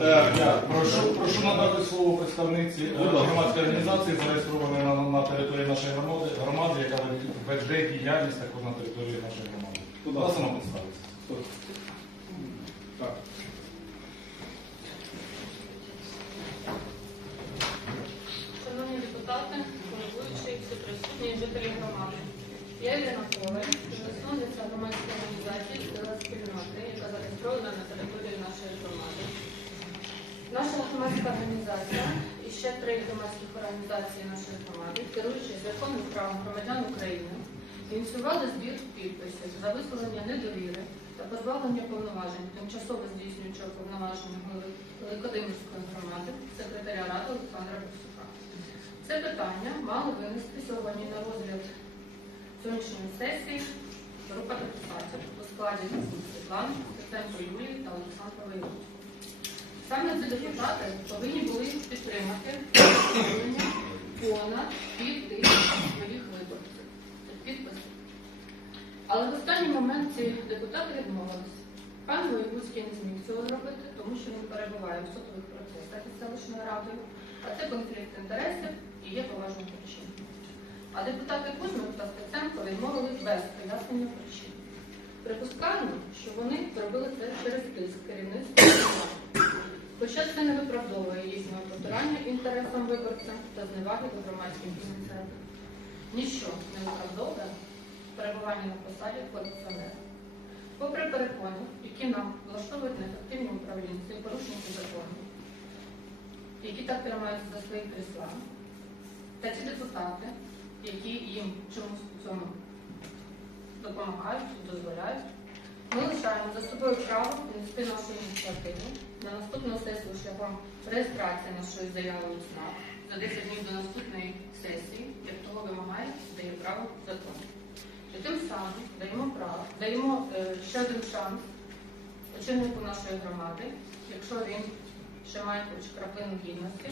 Е, я прошу, прошу надати слово представниці е, громадської організації, зареєстрованої на, на території нашої громади, громади, яка веде діяльність також на території нашої громади. Ласка. ласка, представитися. Так. Шановні депутати, головуючі, всі присутні жителі громади. Я Ірина Коваль, засновниця громадської організації «Сила спільноти», яка зареєстрована на території. Наша громадська організація і ще три громадських організації нашої громади, керуючись законним правом громадян України, ініціювали збір підписів за висловлення недовіри та позбавлення повноважень тимчасово здійснюючого повноваження голови Великодимирської громади секретаря ради Олександра Боксюка. Це питання мали винести сьогодні на розгляд сьогоднішньої сесії група депутатів у складі Світлани, Стеценко Юлії та Олександра Войовича. Саме ці депутати повинні були підтримати встановлення понад пів тисяч своїх виборців. Підписи. Але в останній момент ці депутати відмовилися. Пан Воєвудський не зміг цього зробити, тому що він перебуває в судових процесах із селищною радою, а це конфлікт інтересів і є поважною причиною. А депутати Кузьмик та Стеценко відмовили без пояснення причин. Припускаємо, що вони зробили це через тиск керівництва. Хоча це не виправдовує їхнього потурання інтересам виборця та зневаги до громадських ініціатив. Ніщо не виправдовує перебування на посаді корупціонера. Попри перекони, які нам влаштовують неефективні управлінці і порушники закону, які так тримаються за свої крісла, та ці депутати, які їм чомусь у цьому допомагають, дозволяють, ми лишаємо за собою право внести нашу ініціативу на шляхом реєстрації нашої заяви у ЦНАП за 10 днів до наступної сесії, як того вимагає, дає право закон. І тим самим даємо право, даємо е, ще один шанс очільнику нашої громади, якщо він ще має хоч краплину гідності,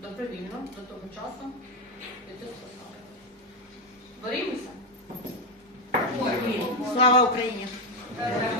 добровільно до того часу піти з посади. Борімося? Слава Україні! Е,